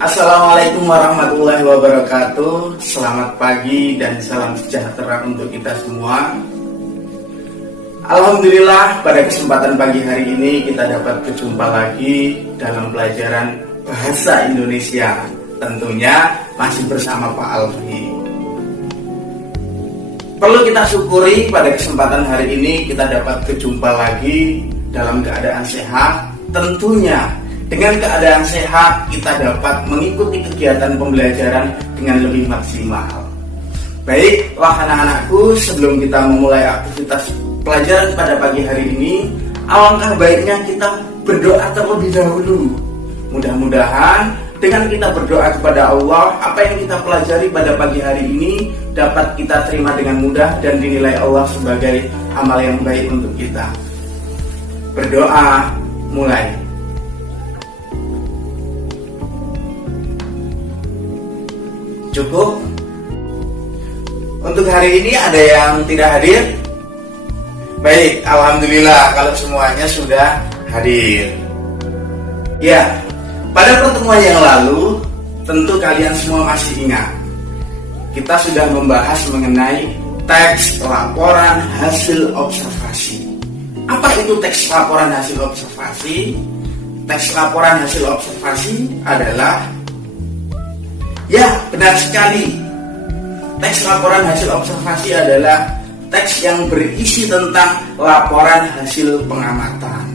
Assalamualaikum warahmatullahi wabarakatuh. Selamat pagi dan salam sejahtera untuk kita semua. Alhamdulillah, pada kesempatan pagi hari ini kita dapat berjumpa lagi dalam pelajaran Bahasa Indonesia. Tentunya masih bersama Pak Alfi. Perlu kita syukuri pada kesempatan hari ini kita dapat berjumpa lagi dalam keadaan sehat. Tentunya dengan keadaan sehat kita dapat mengikuti kegiatan pembelajaran dengan lebih maksimal. Baiklah anak-anakku, sebelum kita memulai aktivitas pelajaran pada pagi hari ini, alangkah baiknya kita berdoa terlebih dahulu. Mudah-mudahan dengan kita berdoa kepada Allah, apa yang kita pelajari pada pagi hari ini dapat kita terima dengan mudah dan dinilai Allah sebagai amal yang baik untuk kita. Berdoa, mulai. Cukup? Untuk hari ini ada yang tidak hadir? Baik, alhamdulillah kalau semuanya sudah hadir. Ya, pada pertemuan yang lalu tentu kalian semua masih ingat, kita sudah membahas mengenai teks laporan hasil observasi. Apa itu teks laporan hasil observasi? Teks laporan hasil observasi adalah, ya, benar sekali. Teks laporan hasil observasi adalah teks yang berisi tentang laporan hasil pengamatan.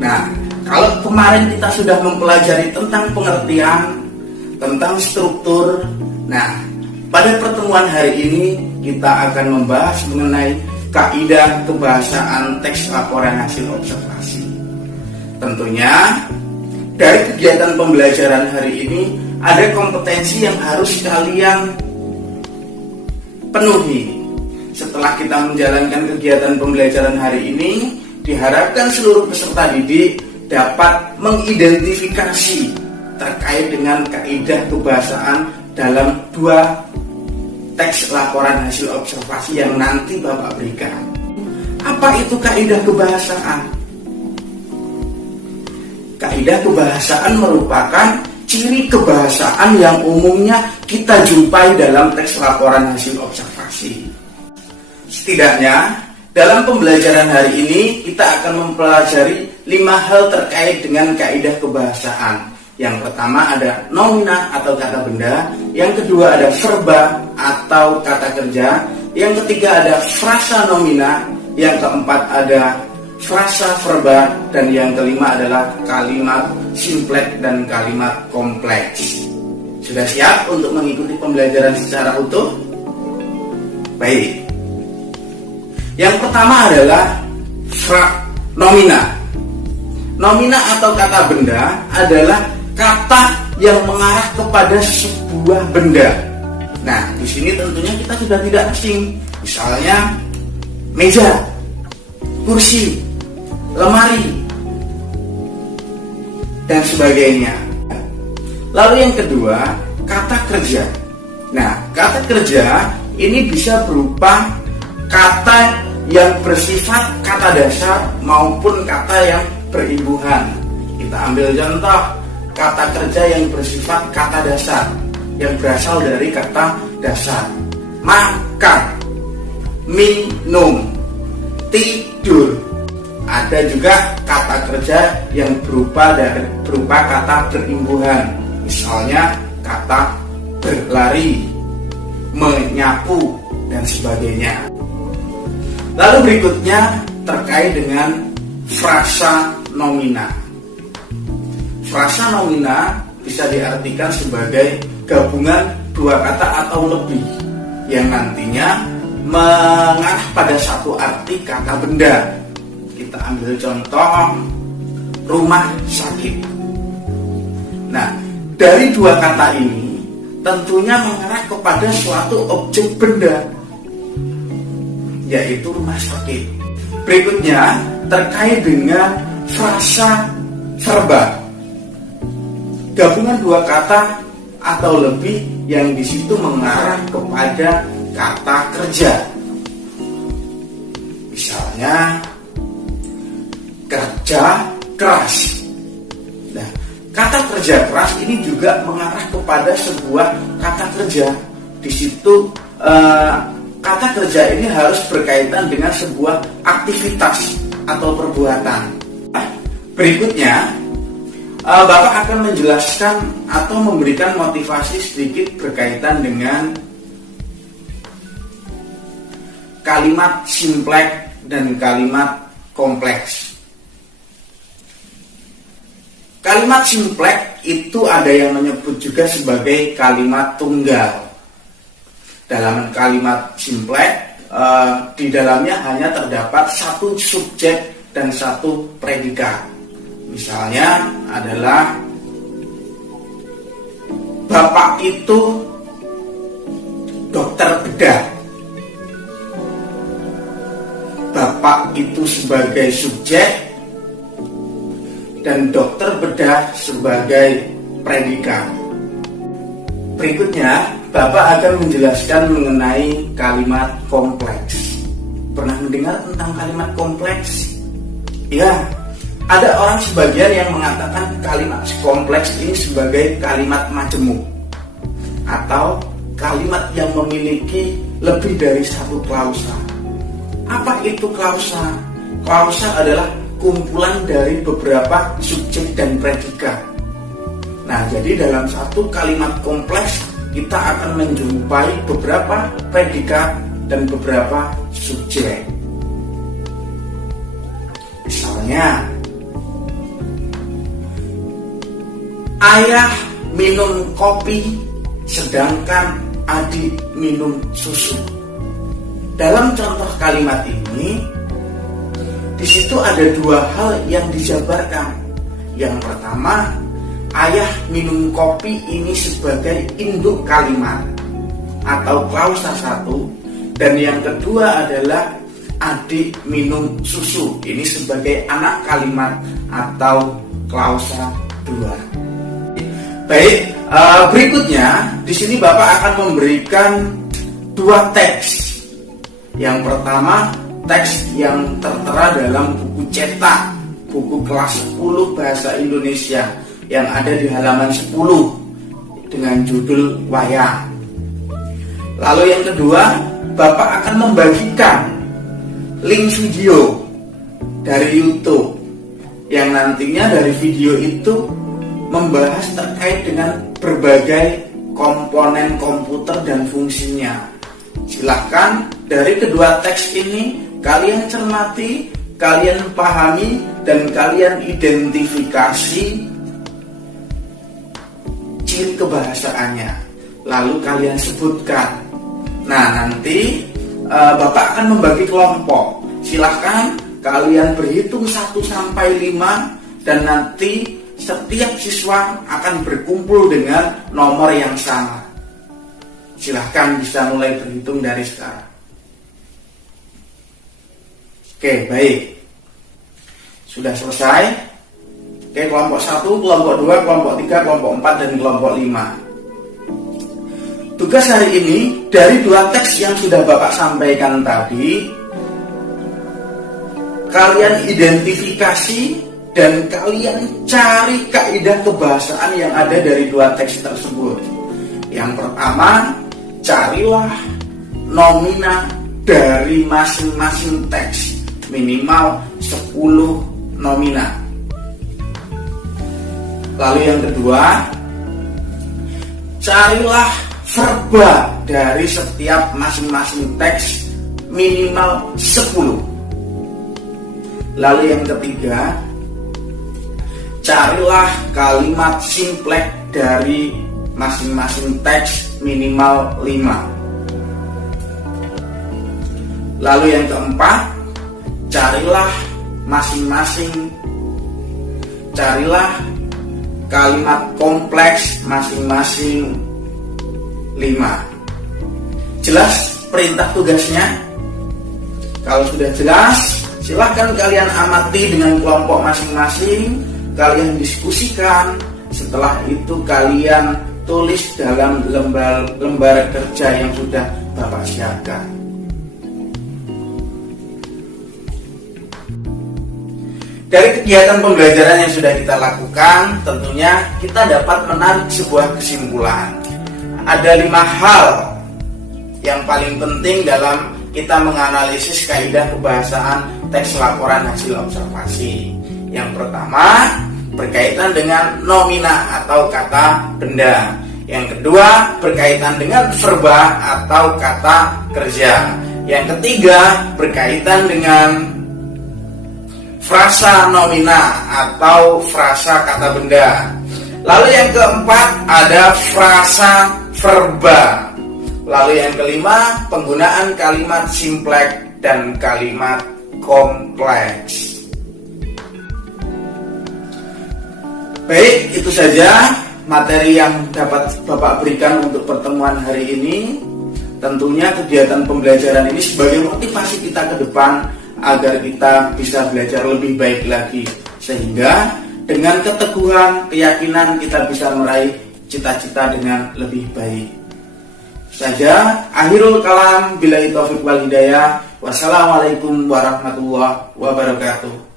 Nah, kalau kemarin kita sudah mempelajari tentang pengertian, tentang struktur, nah, pada pertemuan hari ini kita akan membahas mengenai kaidah kebahasaan teks laporan hasil observasi. Tentunya, dari kegiatan pembelajaran hari ini ada kompetensi yang harus kalian penuhi. Setelah kita menjalankan kegiatan pembelajaran hari ini, diharapkan seluruh peserta didik dapat mengidentifikasi terkait dengan kaidah kebahasaan dalam dua teks laporan hasil observasi yang nanti Bapak berikan. Apa itu kaidah kebahasaan? Kaidah kebahasaan merupakan ciri kebahasaan yang umumnya kita jumpai dalam teks laporan hasil observasi. Setidaknya, dalam pembelajaran hari ini kita akan mempelajari 5 hal terkait dengan kaidah kebahasaan. Yang pertama ada nomina atau kata benda, yang kedua ada verba atau kata kerja, yang ketiga ada frasa nomina, yang keempat ada frasa verba, dan yang kelima adalah kalimat simpleks dan kalimat kompleks. Sudah siap untuk mengikuti pembelajaran secara utuh? Baik. Yang pertama adalah nomina. Nomina atau kata benda adalah kata yang mengarah kepada sebuah benda. Nah, di sini tentunya kita sudah tidak asing. Misalnya meja, kursi, lemari, dan sebagainya. Lalu yang kedua, kata kerja. Nah, kata kerja ini bisa berupa kata yang bersifat kata dasar maupun kata yang berimbuhan. Kita ambil contoh kata kerja yang bersifat kata dasar, yang berasal dari kata dasar. Makan, minum, tidur. Ada juga kata kerja yang berupa kata berimbuhan. Misalnya kata berlari, menyapu, dan sebagainya. Lalu berikutnya terkait dengan frasa nomina. Frasa nomina bisa diartikan sebagai gabungan dua kata atau lebih yang nantinya mengarah pada satu arti kata benda. Kita ambil contoh rumah sakit. Nah, dari dua kata ini tentunya mengarah kepada suatu objek benda, yaitu rumah sakit. Berikutnya terkait dengan frasa verba, gabungan dua kata atau lebih yang di situ mengarah kepada kata kerja. Misalnya kerja keras. Nah, kata kata kerja keras ini juga mengarah kepada sebuah kata kerja. Di situ kata kerja ini harus berkaitan dengan sebuah aktivitas atau perbuatan. Berikutnya, Bapak akan menjelaskan atau memberikan motivasi sedikit berkaitan dengan kalimat simpleks dan kalimat kompleks. Kalimat simpleks itu ada yang menyebut juga sebagai kalimat tunggal. Dalam kalimat simpleks, di dalamnya hanya terdapat satu subjek dan satu predikat. Misalnya adalah Bapak itu dokter bedah. Bapak itu sebagai subjek dan dokter bedah sebagai predikat. Berikutnya, Bapak akan menjelaskan mengenai kalimat kompleks. Pernah mendengar tentang kalimat kompleks? Ya, ada orang sebagian yang mengatakan kalimat kompleks ini sebagai kalimat majemuk atau kalimat yang memiliki lebih dari satu klausa. Apa itu klausa? Klausa adalah kumpulan dari beberapa subjek dan predikat. Nah, jadi dalam satu kalimat kompleks kita akan menjumpai beberapa predikat dan beberapa subjek. Misalnya, ayah minum kopi sedangkan adik minum susu. Dalam contoh kalimat ini, di situ ada dua hal yang dijabarkan. Yang pertama, ayah minum kopi ini sebagai induk kalimat atau klausa satu, dan yang kedua adalah adik minum susu ini sebagai anak kalimat atau klausa dua. Baik, berikutnya di sini Bapak akan memberikan dua teks. Yang pertama, teks yang tertera dalam buku cetak, buku kelas 10 Bahasa Indonesia yang ada di halaman 10 dengan judul Wayang. Lalu yang kedua, Bapak akan membagikan link video dari YouTube yang nantinya dari video itu membahas terkait dengan berbagai komponen komputer dan fungsinya. Silahkan dari kedua teks ini kalian cermati, kalian pahami, dan kalian identifikasi ciri kebahasaannya. Lalu kalian sebutkan. Nah, nanti Bapak akan membagi kelompok. Silahkan kalian berhitung 1 sampai 5 dan nanti setiap siswa akan berkumpul dengan nomor yang sama. Silahkan bisa mulai berhitung dari sekarang. Oke, baik. Sudah selesai. Oke, kelompok 1, kelompok 2, kelompok 3, kelompok 4, dan kelompok 5. Tugas hari ini dari dua teks yang sudah Bapak sampaikan tadi, kalian identifikasi dan kalian cari kaidah kebahasaan yang ada dari dua teks tersebut. Yang pertama, carilah nomina dari masing-masing teks, minimal 10 nomina. Lalu yang kedua, carilah verba dari setiap masing-masing teks, minimal 10. Lalu yang ketiga, carilah kalimat simpleks dari masing-masing teks, minimal 5. Lalu yang keempat, carilah kalimat kompleks masing-masing 5. Jelas perintah tugasnya? Kalau sudah jelas, silahkan kalian amati dengan kelompok masing-masing, kalian diskusikan. Setelah itu kalian tulis dalam lembar kerja yang sudah Bapak siapkan. Dari kegiatan pembelajaran yang sudah kita lakukan, tentunya kita dapat menarik sebuah kesimpulan. Ada 5 hal yang paling penting dalam kita menganalisis kaidah kebahasaan teks laporan hasil observasi. Yang pertama, berkaitan dengan nomina atau kata benda. Yang kedua, berkaitan dengan verba atau kata kerja. Yang ketiga, berkaitan dengan frasa nomina atau frasa kata benda. Lalu yang keempat, ada frasa verba. Lalu yang kelima, penggunaan kalimat simpleks dan kalimat kompleks. Baik, itu saja materi yang dapat Bapak berikan untuk pertemuan hari ini. Tentunya kegiatan pembelajaran ini sebagai motivasi kita ke depan agar kita bisa belajar lebih baik lagi, sehingga dengan keteguhan, keyakinan kita bisa meraih cita-cita dengan lebih baik. Saja, akhirul kalam, billahi taufiq wal hidayah. Wassalamualaikum warahmatullahi wabarakatuh.